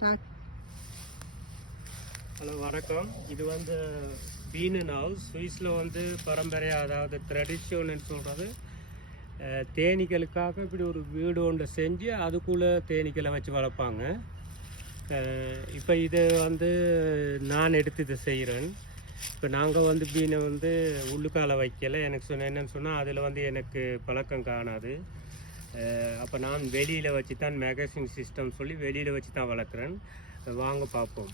Hello வணக்கம். இது வந்து பீனன் ஹவுஸ். சுவிஸில் வந்து பரம்பரையாக, அதாவது ட்ரெடிஷன்னு சொல்கிறது, தேனீக்களுக்காக இப்படி ஒரு வீடு ஒன்று செஞ்சு அதுக்குள்ளே தேனீக்களை வச்சு வளர்ப்பாங்க. இப்போ இதை வந்து நான் எடுத்து இதை செய்கிறேன். இப்போ நாங்கள் வந்து பீனை வந்து உள்ளுக்கால வைக்கலை. எனக்கு என்னென்னு சொன்னால் அதில் வந்து எனக்கு பழக்கம் காணாது. அப்போ நான் வெளியில் வச்சு தான் மேகசின் சிஸ்டம் சொல்லி வெளியில் வச்சு தான் வளர்க்குறேன். வாங்க பார்ப்போம்.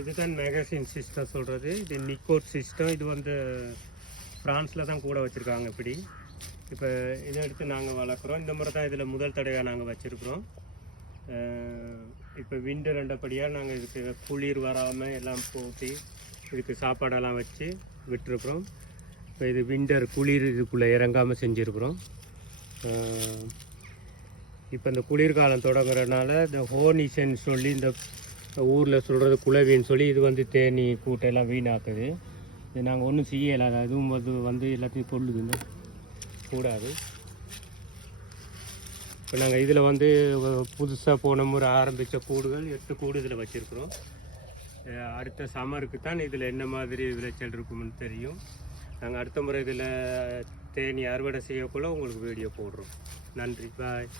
இதுதான் மேகசின் சிஸ்டம் சொல்கிறது. இது நிக்கோட் சிஸ்டம். இது வந்து ஃப்ரான்ஸில் தான் கூட வச்சுருக்காங்க. இப்படி இப்போ இதை எடுத்து நாங்கள் வளர்க்குறோம். இந்த முறை தான் இதில் முதல் தடவையாக நாங்கள் வச்சுருக்குறோம். இப்போ விண்டர் ரெண்டபடியாக நாங்கள் இதுக்கு குளிர் வராமல் எல்லாம் போட்டி இதுக்கு சாப்பாடெல்லாம் வச்சு விட்டுருக்குறோம். இப்போ இது விண்டர் குளிர் இதுக்குள்ளே இறங்காமல் செஞ்சுருக்குறோம். இப்போ இந்த குளிர்காலம் தொடங்குறதுனால இந்த ஹோனிசன் சொல்லி இந்த ஊரில் சொல்கிறது குளவின்னு சொல்லி இது வந்து தேனி கூட்டையெல்லாம் வீணாக்குது. இது நாங்கள் ஒன்றும் செய்யலை. அதுவும் வந்து எல்லாத்தையும் கொள்ளுதுன்னு கூடாது. இப்போ நாங்கள் இதில் வந்து புதுசாக போன முறை ஆரம்பித்த கூடுகள் 8 கூடு இதில் வச்சுருக்குறோம். அடுத்த சம்மருக்கு தான் இதில் என்ன மாதிரி விளைச்சல் இருக்கும்னு தெரியும். நாங்கள் அடுத்த முறை இதில் தேனி அறுவடை செய்யக்குள்ள உங்களுக்கு வீடியோ போடுறோம். நன்றி, பாய்.